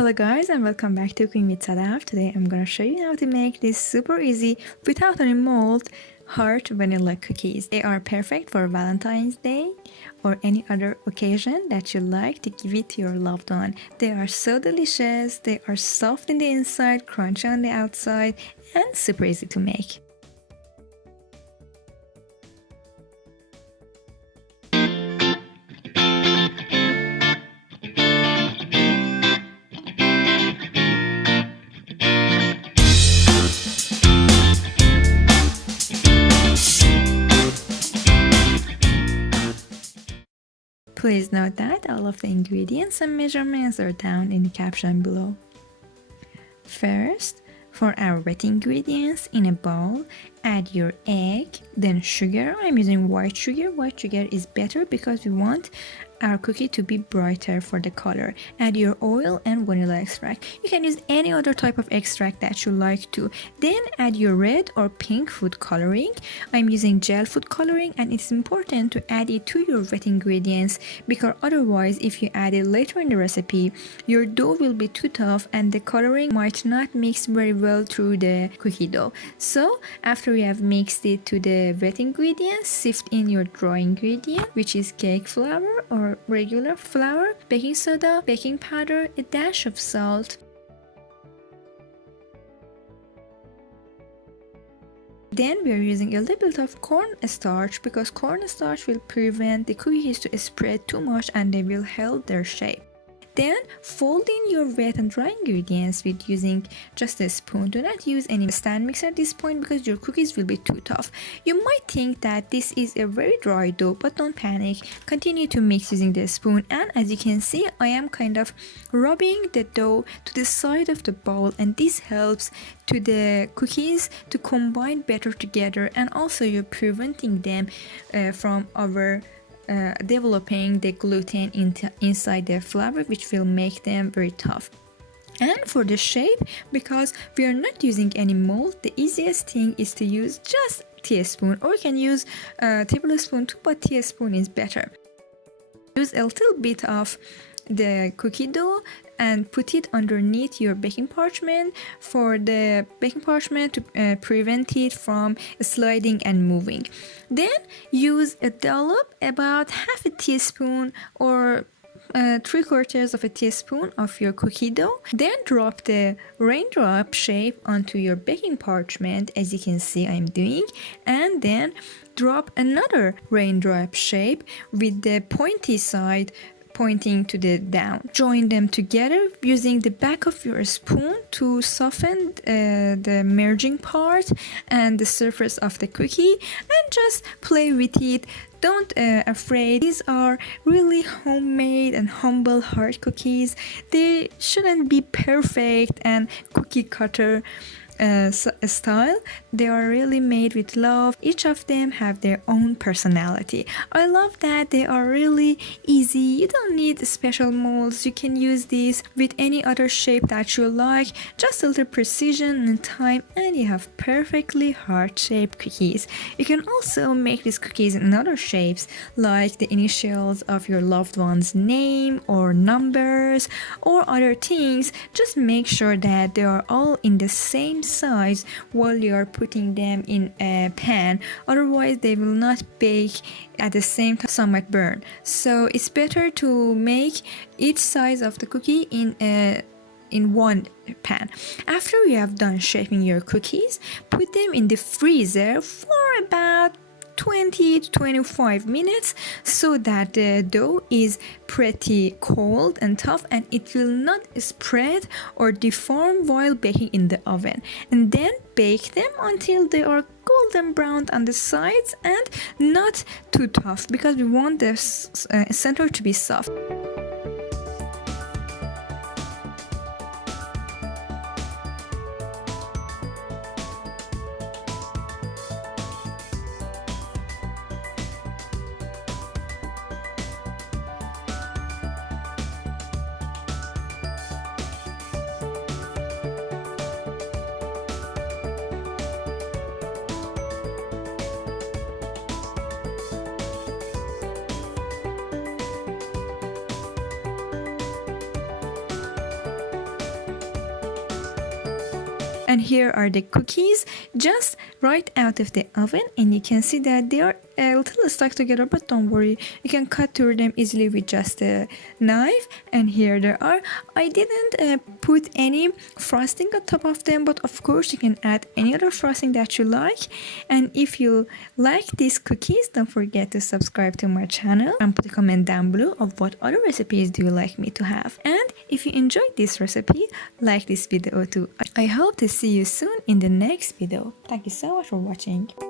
Hello guys and welcome back to Cooking with Sadaf. Today I'm gonna show you how to make this super easy without any mold heart vanilla cookies. They are perfect for Valentine's Day or any other occasion that you like to give it to your loved one. They are so delicious, they are soft in the inside, crunchy on the outside, and super easy to make. Please note that all of the ingredients and measurements are down in the caption below. First, for our wet ingredients, in a bowl, add your egg, then sugar. I'm using white sugar. White sugar is better because we want our cookie to be brighter for the color. Add your oil and vanilla extract. You can use any other type of extract that you like to. Then add your red or pink food coloring. I'm using Jell food coloring, and it's important to add it to your wet ingredients because otherwise if you add it later in the recipe, your dough will be too tough and the coloring might not mix very well through the cookie dough. So after you have mixed it to the wet ingredients, sift in your dry ingredient, which is cake flour or regular flour, baking soda, baking powder, a dash of salt. Then we are using a little bit of corn starch because corn starch will prevent the cookies to spread too much and they will hold their shape. Then fold in your wet and dry ingredients with using just a spoon. Do not use any stand mixer at this point because your cookies will be too tough. You might think that this is a very dry dough, but don't panic. Continue to mix using the spoon, and as you can see, I am kind of rubbing the dough to the side of the bowl, and this helps to the cookies to combine better together, and also you're preventing them from developing the gluten inside the flour, which will make them very tough. And for the shape, because we are not using any mold, the easiest thing is to use just teaspoon, or you can use a tablespoon too, but teaspoon is better. Use a little bit of the cookie dough and put it underneath your baking parchment for the baking parchment to prevent it from sliding and moving. Then use a dollop, about half a teaspoon or 3/4 of a teaspoon of your cookie dough. Then drop the raindrop shape onto your baking parchment, as you can see I'm doing, and then drop another raindrop shape with the pointy side pointing to the down. Join them together using the back of your spoon to soften the merging part and the surface of the cookie, and just play with it. Don't afraid. These are really homemade and humble heart cookies. They shouldn't be perfect and cookie cutter style. They are really made with love. Each of them have their own personality. I love that they are really easy. You don't need special molds. You can use these with any other shape that you like. Just a little precision and time, and you have perfectly heart-shaped cookies. You can also make these cookies in other shapes, like the initials of your loved one's name or numbers or other things. Just make sure that they are all in the same size while you are putting them in a pan, otherwise they will not bake at the same time. Some might burn, so it's better to make each size of the cookie in one pan. After you have done shaping your cookies, put them in the freezer for about 20 to 25 minutes so that the dough is pretty cold and tough and it will not spread or deform while baking in the oven. And then bake them until they are golden brown on the sides and not too tough, because we want the center to be soft. And here are the cookies just right out of the oven, and you can see that they are a little stuck together, but don't worry, you can cut through them easily with just a knife. And here they are. I didn't put any frosting on top of them, but of course you can add any other frosting that you like. And if you like these cookies, don't forget to subscribe to my channel and put a comment down below of what other recipes do you like me to have. And if you enjoyed this recipe, like this video too. I hope to see you soon in the next video. Thank you so much for watching.